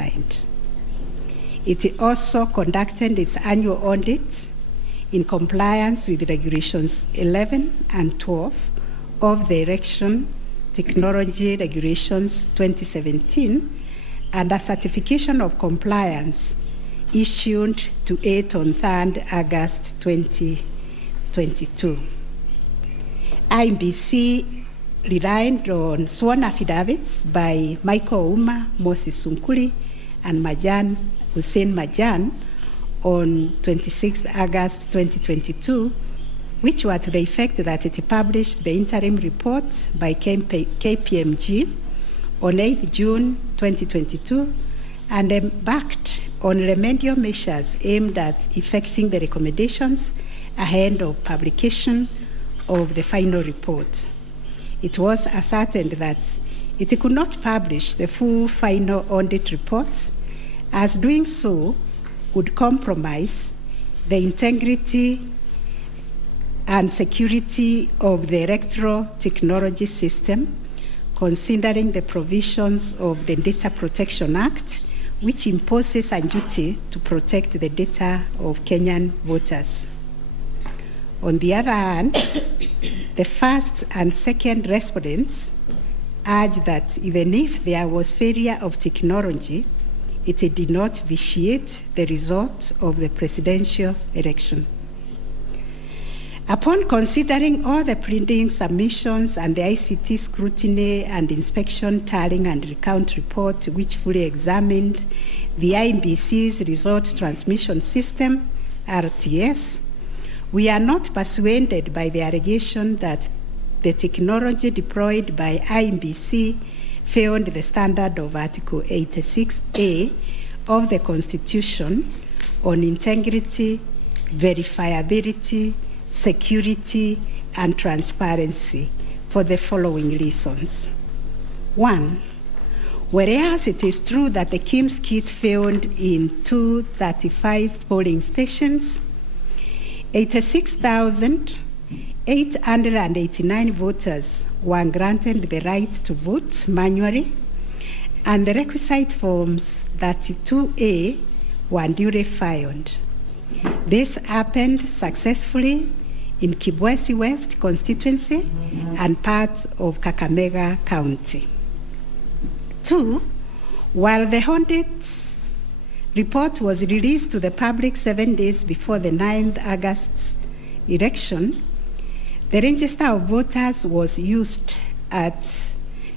defined. It also conducted its annual audit in compliance with Regulations 11 and 12 of the Election Technology Regulations 2017 and a certification of compliance issued to it on 3rd August 2022. IEBC relied on sworn affidavits by Michael Koome, Moses Sunkuli, and Hussein Majan on 26th August 2022, which were to the effect that it published the interim report by KPMG on 8th June 2022 and embarked on remedial measures aimed at effecting the recommendations ahead of publication of the final report. It was ascertained that it could not publish the full final audit report, as doing so would compromise the integrity and security of the electoral technology system, considering the provisions of the Data Protection Act, which imposes a duty to protect the data of Kenyan voters. On the other hand, the first and second respondents urged that even if there was failure of technology, it did not vitiate the result of the presidential election. Upon considering all the pleading submissions and the ICT scrutiny and inspection tallying and recount report, which fully examined the IEBC's result transmission system, RTS, we are not persuaded by the allegation that the technology deployed by IEBC failed the standard of Article 86A of the Constitution on integrity, verifiability, security, and transparency for the following reasons. 1, whereas it is true that the KIMS kit failed in 235 polling stations, 86,889 voters were granted the right to vote manually, and the requisite forms 32A were duly filed. This happened successfully in Kibwezi West constituency and parts of Kakamega County. 2, while the audit report was released to the public 7 days before the 9th August election, the register of voters was used at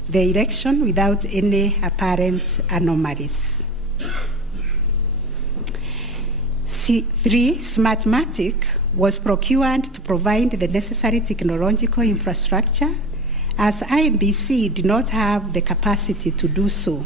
the election without any apparent anomalies. 3, Smartmatic was procured to provide the necessary technological infrastructure, as IEBC did not have the capacity to do so.